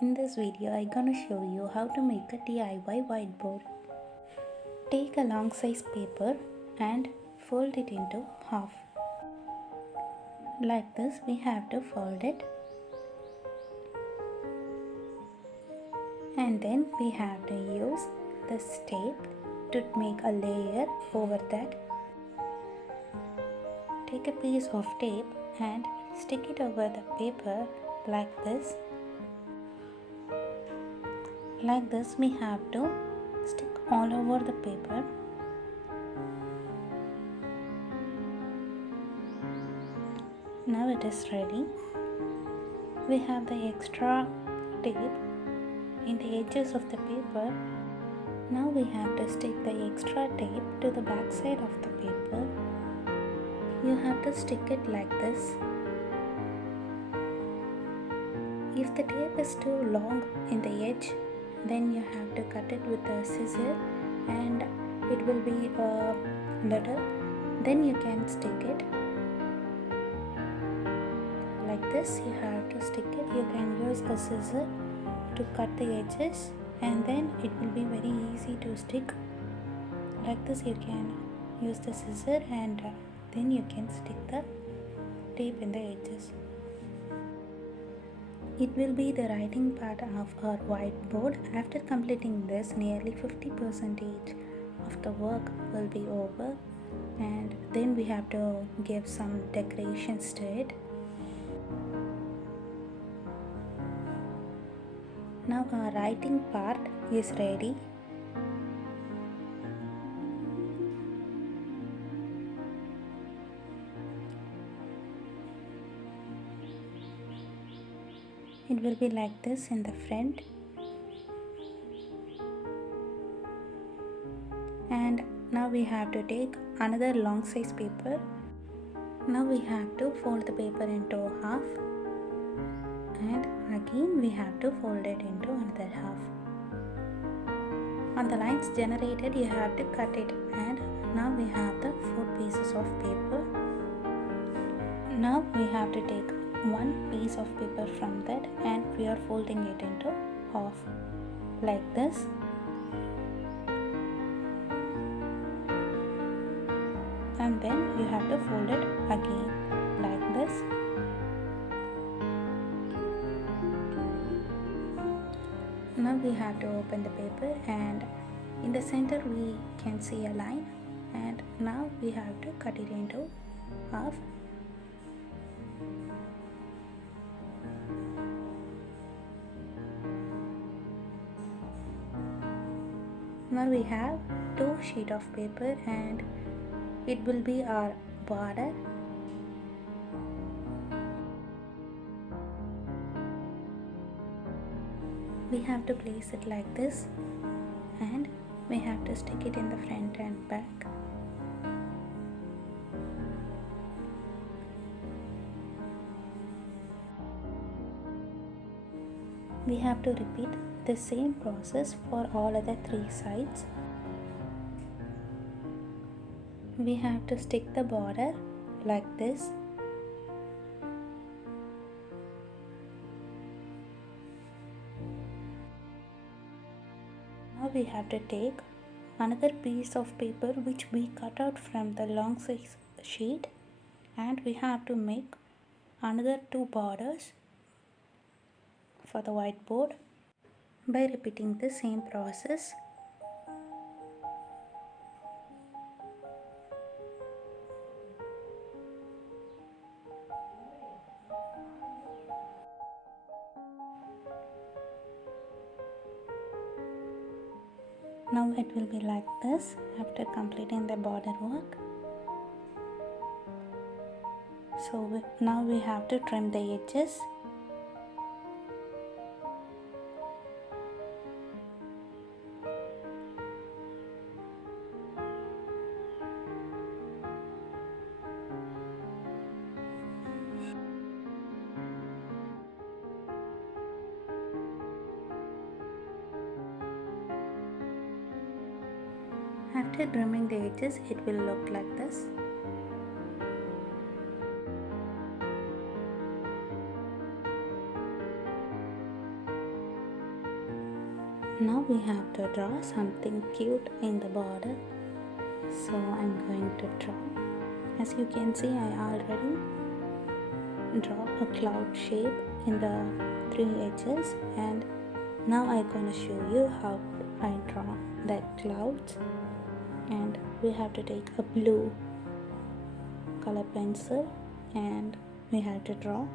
In this video, I'm gonna show you how to make a DIY whiteboard. Take a long size paper and fold it into half. Like this, we have to fold it. And then we have to use this tape to make a layer over that. Take a piece of tape and stick it over the paper like this. Like this, we have to stick all over the paper. Now it is ready. We have the extra tape in the edges of the paper. Now we have to stick the extra tape to the back side of the paper. You have to stick it like this. If the tape is too long in the edge, then you have to cut it with a scissor and it will be a little. Then you can stick it like this. You have to stick it. You can use a scissor to cut the edges and then it will be very easy to stick. Like this, you can use the scissor and then you can stick the tape in the edges. It will be the writing part of our whiteboard. After completing this, nearly 50% of the work will be over, and then we have to give some decorations to it. Now our writing part is ready. It will be like this in the front. And now we have to take another long size paper. Now we have to fold the paper into half. And again we have to fold it into another half. On the lines generated, you have to cut it. And now we have the 4 pieces of paper. Now we have to take one piece of paper from that and we are folding it into half like this. And then you have to fold it again like this. Now we have to open the paper and in the center we can see a line, and now we have to cut it into half. Now we have 2 sheets of paper and it will be our border. We have to place it like this and we have to stick it in the front and back. We have to repeat the same process for all other 3 sides. We have to stick the border like this. Now we have to take another piece of paper which we cut out from the long size sheet, and we have to make another 2 borders for the whiteboard by repeating the same process. Now it will be like this after completing the border work. So now we have to trim the edges. After trimming the edges, it will look like this. Now we have to draw something cute in the border. So I'm going to draw. As you can see, I already draw a cloud shape in the 3 edges, and now I'm gonna show you how I draw that clouds. And we have to take a blue color pencil and we have to draw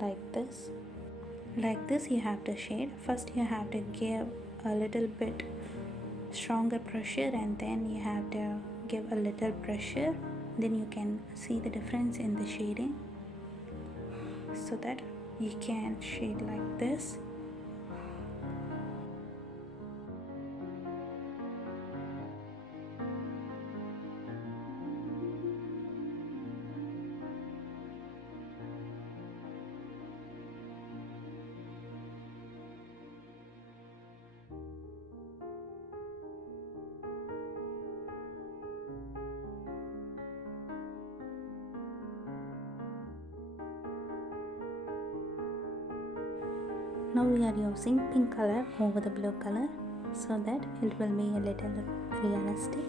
like this. Like this you have to shade. First you have to give a little bit stronger pressure, and then you have to give a little pressure. Then you can see the difference in the shading, so that you can shade like this. Now we are using pink color over the blue color so that it will be a little realistic.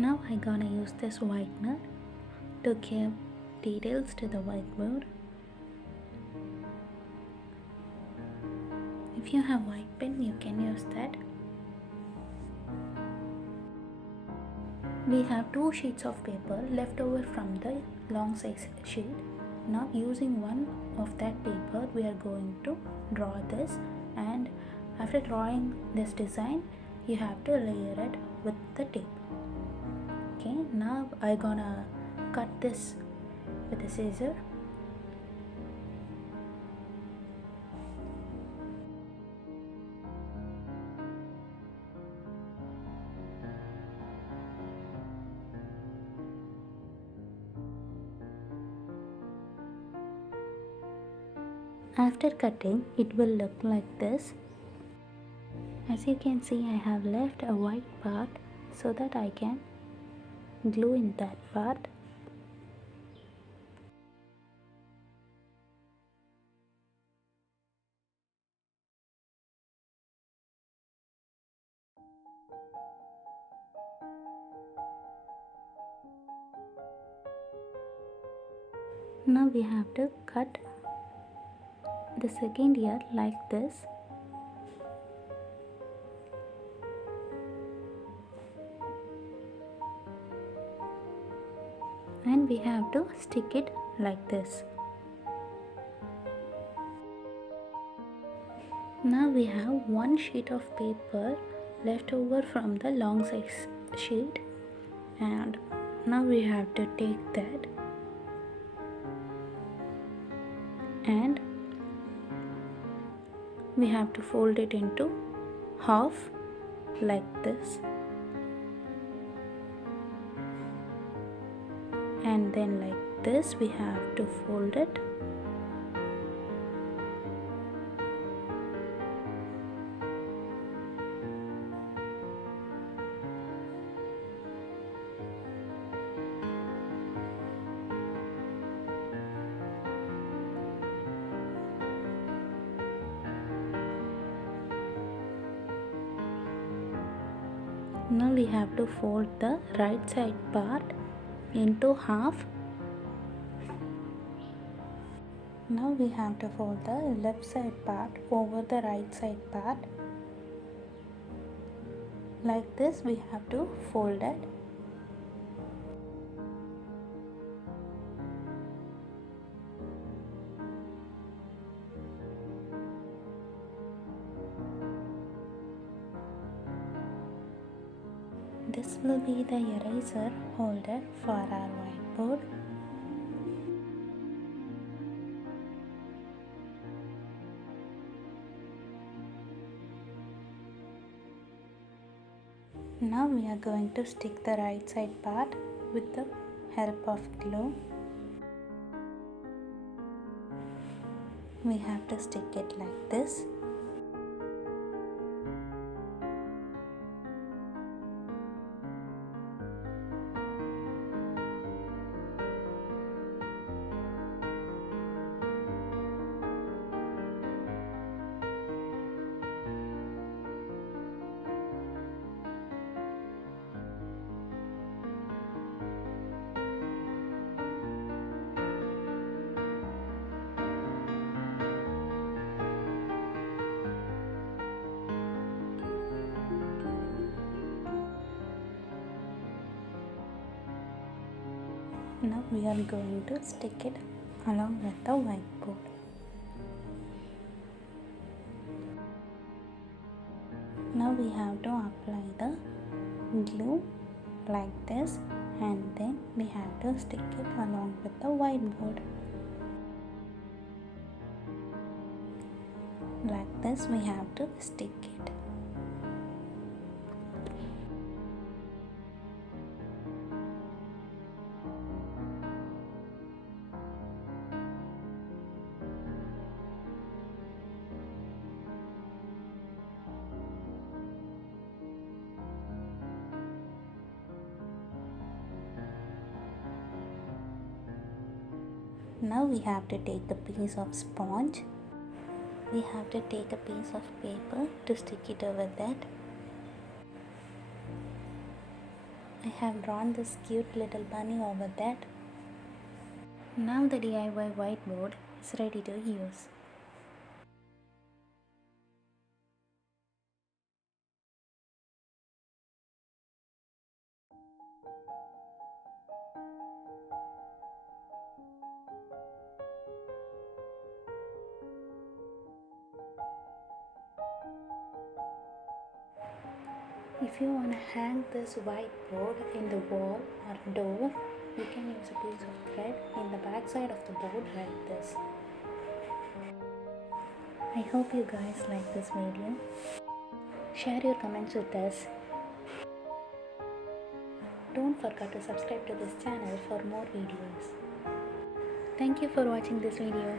Now I'm gonna use this whitener to give details to the whiteboard. If you have white pen, you can use that. We have 2 sheets of paper left over from the long size sheet. Now using one of that paper, we are going to draw this, and after drawing this design, you have to layer it with the tape. Okay, now I'm gonna cut this with a scissor. After cutting, it will look like this. As you can see, I have left a white part so that I can glue in that part. Now we have to cut the second ear like this. And we have to stick it like this. Now we have 1 sheet of paper left over from the long size sheet, and now we have to take that and we have to fold it into half like this, and then like this we have to fold it. Now we have to fold the right side part into half. Now we have to fold the left side part over the right side part. Like this we have to fold it. This will be the eraser holder for our whiteboard. Now we are going to stick the right side part with the help of glue. We have to stick it like this. Now we are going to stick it along with the whiteboard. Now we have to apply the glue like this, and then we have to stick it along with the whiteboard. Like this we have to stick it. Now we have to take a piece of sponge. We have to take a piece of paper to stick it over that. I have drawn this cute little bunny over that. Now the DIY whiteboard is ready to use. If you want to hang this whiteboard in the wall or door, you can use a piece of thread in the back side of the board like this. I hope you guys like this video. Share your comments with us. Don't forget to subscribe to this channel for more videos. Thank you for watching this video.